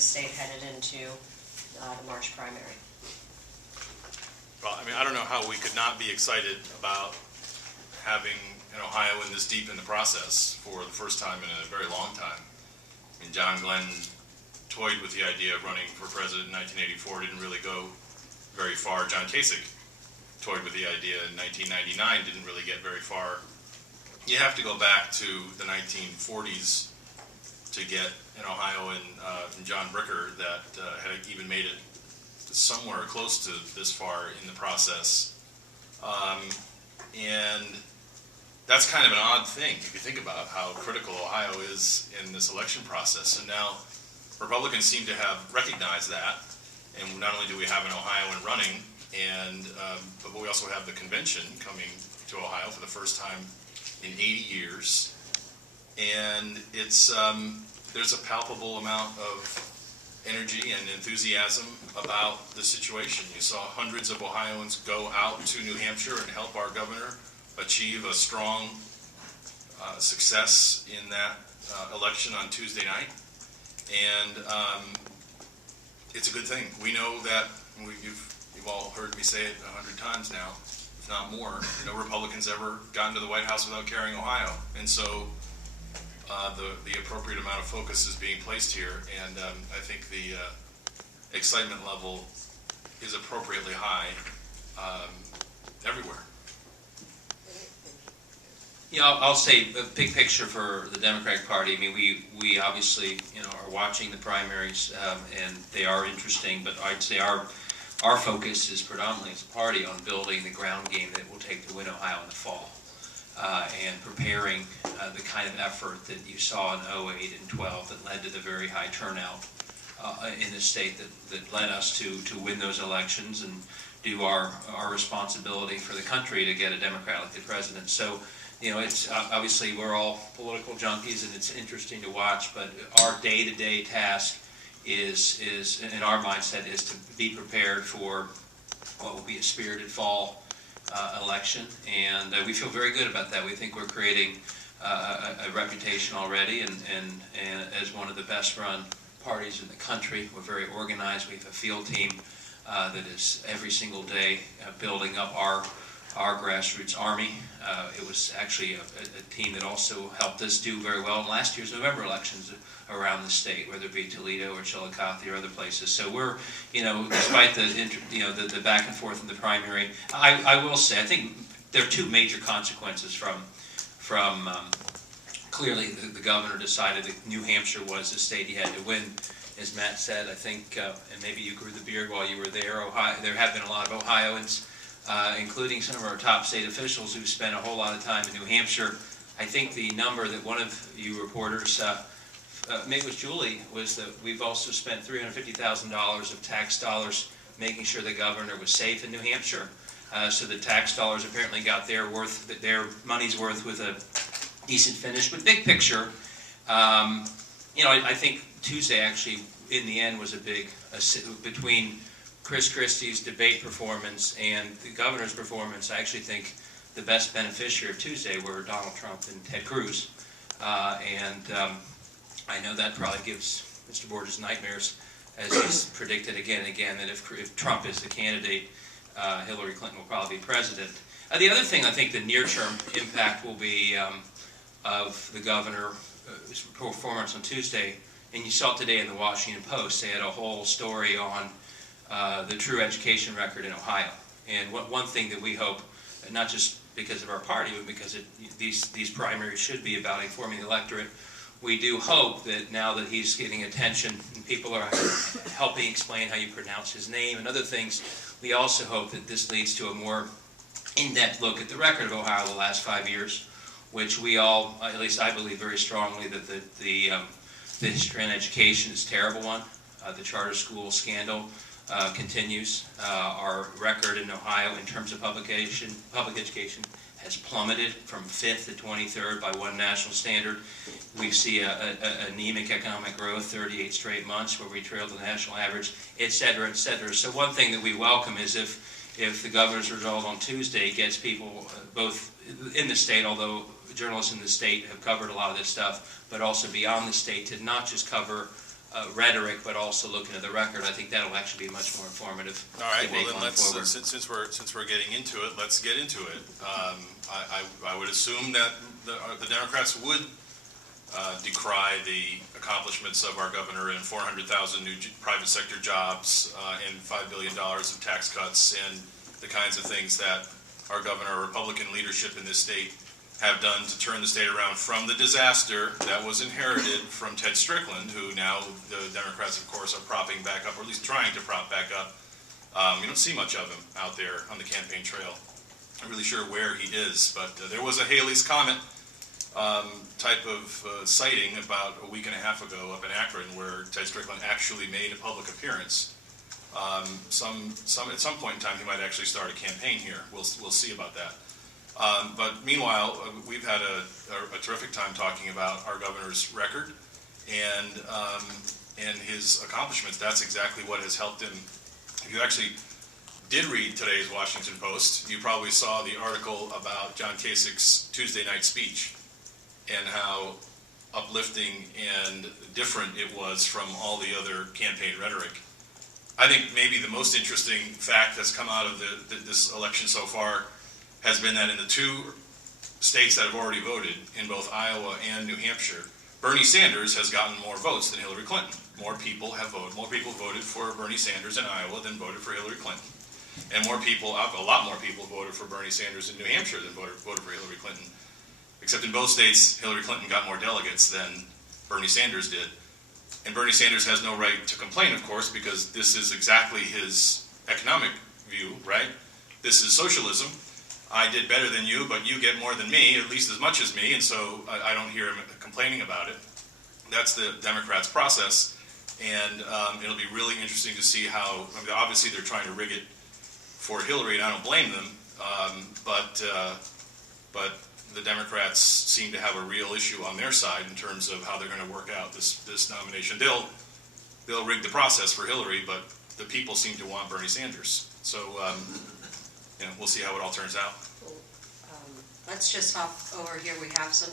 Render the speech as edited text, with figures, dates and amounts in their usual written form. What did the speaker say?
the state headed into the March primary. Well, I mean, I don't know how we could not be excited about having an Ohioan this deep in the process for the first time in a very long time. I mean, John Glenn toyed with the idea of running for president in 1984, didn't really go very far. John Kasich toyed with the idea in 1999, didn't really get very far. You have to go back to the 1940s to get an Ohioan, John Bricker, that had even made it somewhere close to this far in the process. And that's kind of an odd thing if you think about how critical Ohio is in this election process. And now Republicans seem to have recognized that. And not only do we have an Ohioan running, but we also have the convention coming to Ohio for the first time in 80 years. And it's there's a palpable amount of energy and enthusiasm about the situation. You saw hundreds of Ohioans go out to New Hampshire and help our governor achieve a strong success in that election on Tuesday night. And it's a good thing. We know that, you've all heard me say it 100 times now, if not more, no Republicans ever gotten to the White House without carrying Ohio. And so the appropriate amount of focus is being placed here, and I think the excitement level is appropriately high everywhere. Yeah, I'll say a big picture for the Democratic Party. I mean, we obviously are watching the primaries, and they are interesting. But I'd say our focus is predominantly as a party on building the ground game that it will take to win Ohio in the fall, and preparing the kind of effort that you saw in 08 and 12 that led to the very high turnout in the state that led us to win those elections and do our responsibility for the country to get a Democrat elected president. So. It's obviously we're all political junkies, and it's interesting to watch. But our day-to-day task is in our mindset is to be prepared for what will be a spirited fall election, and we feel very good about that. We think we're creating a reputation already, and as one of the best-run parties in the country. We're very organized. We have a field team that is every single day building up our grassroots army. It was actually a team that also helped us do very well in last year's November elections around the state, whether it be Toledo or Chillicothe or other places. So we're, despite the back and forth in the primary, I will say I think there are two major consequences from clearly the governor decided that New Hampshire was the state he had to win. As Matt said, I think, and maybe you grew the beard while you were there, there have been a lot of Ohioans, including some of our top state officials who spent a whole lot of time in New Hampshire. I think the number that one of you reporters, maybe it was Julie, was that we've also spent $350,000 of tax dollars making sure the governor was safe in New Hampshire. So the tax dollars apparently got their money's worth with a decent finish. But big picture, I think Tuesday actually, in the end, was a big, between Chris Christie's debate performance and the governor's performance, I actually think the best beneficiary of Tuesday were Donald Trump and Ted Cruz. I know that probably gives Mr. Borges nightmares, as he's predicted again and again, that if Trump is the candidate, Hillary Clinton will probably be president. The other thing I think the near-term impact will be of the governor's performance on Tuesday, and you saw it today in the Washington Post. They had a whole story on the true education record in Ohio. And one thing that we hope, not just because of our party, but because these primaries should be about informing the electorate, we do hope that now that he's getting attention and people are helping explain how you pronounce his name and other things, we also hope that this leads to a more in-depth look at the record of Ohio the last 5 years, which we all, at least I believe very strongly, that the history in education is a terrible one. The charter school scandal continues. Our record in Ohio in terms of public education has plummeted from 5th to 23rd by one national standard. We see anemic economic growth, 38 straight months where we trailed the national average, et cetera, et cetera. So one thing that we welcome is if the governor's result on Tuesday gets people both in the state, although journalists in the state have covered a lot of this stuff, but also beyond the state, to not just cover rhetoric, but also looking at the record, I think that'll actually be a much more informative All right, debate well then going forward. since we're getting into it, let's get into it. I would assume that the Democrats would decry the accomplishments of our governor in 400,000 new private sector jobs and $5 billion of tax cuts and the kinds of things that our governor, Republican leadership in this state have done to turn the state around from the disaster that was inherited from Ted Strickland, who now the Democrats, of course, are propping back up, or at least trying to prop back up. You don't see much of him out there on the campaign trail. I'm not really sure where he is, but there was a Haley's Comet type of sighting about a week and a half ago up in Akron, where Ted Strickland actually made a public appearance. At some point in time, he might actually start a campaign here. We'll see about that. But meanwhile, we've had a terrific time talking about our governor's record and his accomplishments. That's exactly what has helped him. If you actually did read today's Washington Post, you probably saw the article about John Kasich's Tuesday night speech and how uplifting and different it was from all the other campaign rhetoric. I think maybe the most interesting fact that's come out of this election so far has been that in the two states that have already voted, in both Iowa and New Hampshire, Bernie Sanders has gotten more votes than Hillary Clinton. More people voted for Bernie Sanders in Iowa than voted for Hillary Clinton. And a lot more people voted for Bernie Sanders in New Hampshire than voted for Hillary Clinton. Except in both states, Hillary Clinton got more delegates than Bernie Sanders did. And Bernie Sanders has no right to complain, of course, because this is exactly his economic view, right? This is socialism. I did better than you, but you get more than me, at least as much as me, and so I don't hear him complaining about it. That's the Democrats' process, and it'll be really interesting to see how, obviously they're trying to rig it for Hillary, and I don't blame them, but the Democrats seem to have a real issue on their side in terms of how they're going to work out this nomination. They'll rig the process for Hillary, but the people seem to want Bernie Sanders. So we'll see how it all turns out. Let's just hop over here. We have somebody